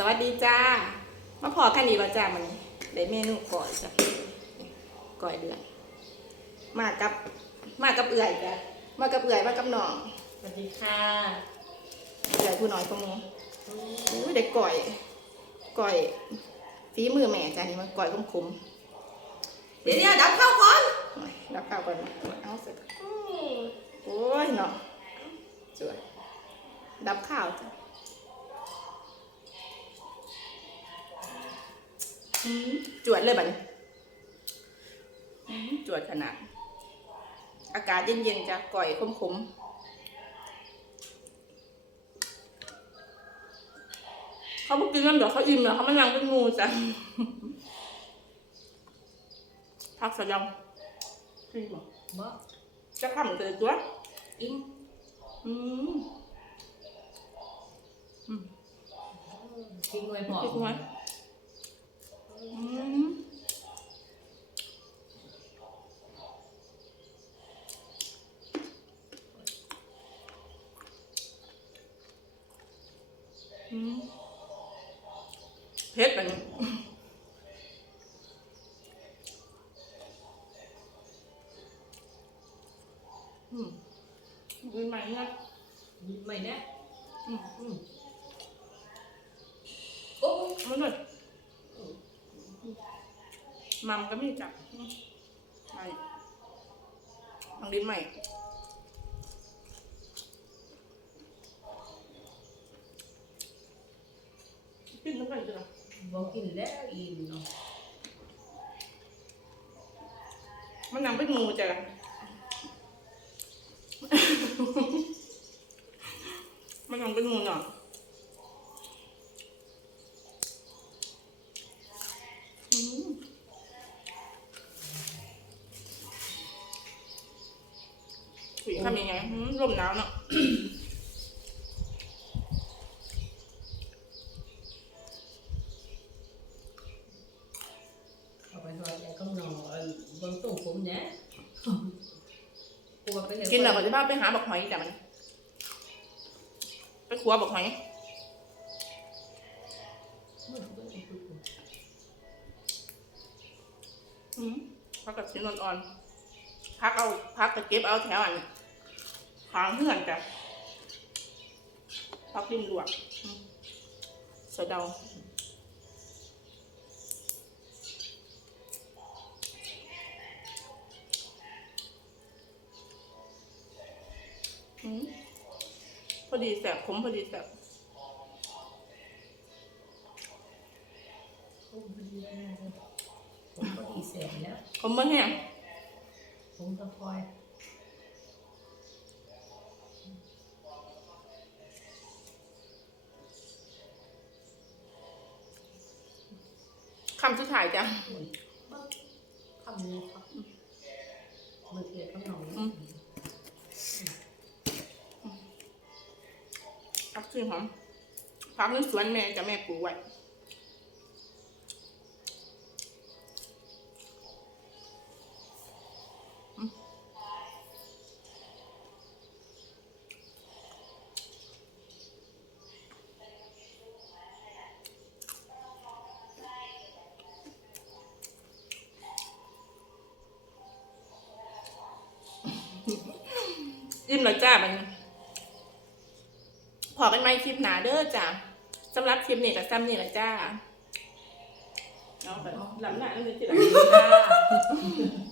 สวัสดีจ้า มาพอกันอีกแล้วจ้ามันได้เมนูก่อยจ้ะก่อยเดือนมากับมากับเอื่อยจ้ะมากับเอื่อยมากับน้องสวัสดีค่ะเอื่อยผู้น้อยก็มูอุ้ยได้ก่อยก่อยฝีมือแม่จ้ะนี่มันก่อยคมๆเดี๋ยวเดี๋ยวดับข้าวก่อนหน่อยรับข้าวก่อนนะเอาเสร็จโอ้ยเนาะสวยดับข้าวจ้ะ จวดเลยบัดนี้อืมจวดขนาด อากาศเย็นๆจะก่อยขมๆเขาบอกกินน้ำเดี๋ยวเขาอิ่มแล้วเขาไม่นั่งเป็นงูจ้ะพักสะยองพี่บอกบ่จะทำเจอตัวอิงอืมทิ้งไว้พอคิดไว้ อืมอืมเผ็ดแบบนี้อืมดีไห มนะมีใหม่เนี่ยอืมอืมโอ้มาหน่อยมัมก็ไม่จับอืมใช่ลองดิ้นใหม่ กินน้ำกันจ้ะบอกกินแล้วอิ่มเนาะมันนำเป็นงูจ้ะมันนำเป็นงูเนาะ ทำยังไงอืมลมหนาวเนาะเอาไปทอดแล้วก็นอนเออบนตู้ผมเนี่ยกลัวไปเลยกินแล้วก็จะพาไปหาบักหอยจ้ะมัน ไปครัวบักหอยอืมพักกับชิ้นอ่อนๆพักเอาพักกับเก็บเอาแถวอัน ขางเพื่อนจ้ะพักริมหลวกอืมสะเดาอืมพอดีแสบขมพอดีแสบผมพอดีแล้วผมพอดีเสร็จแล้วขมเมื่อแห้งผมก็คอยำสุดท้ายจ้ะทำนี้ครับมือเทียบกับน้องอืมพักชื่อหอมพักในสวนแม่จะแม่ปลูกไว้ อิ่มแล้วจ้ามันพอกันไหมคลิปหนาเด้อจ้าสำหรับคลิปนี้กับซ้ำนี่แหละจ้าเอาไปหลับหน้าอันนี้ที่หลังค่ะ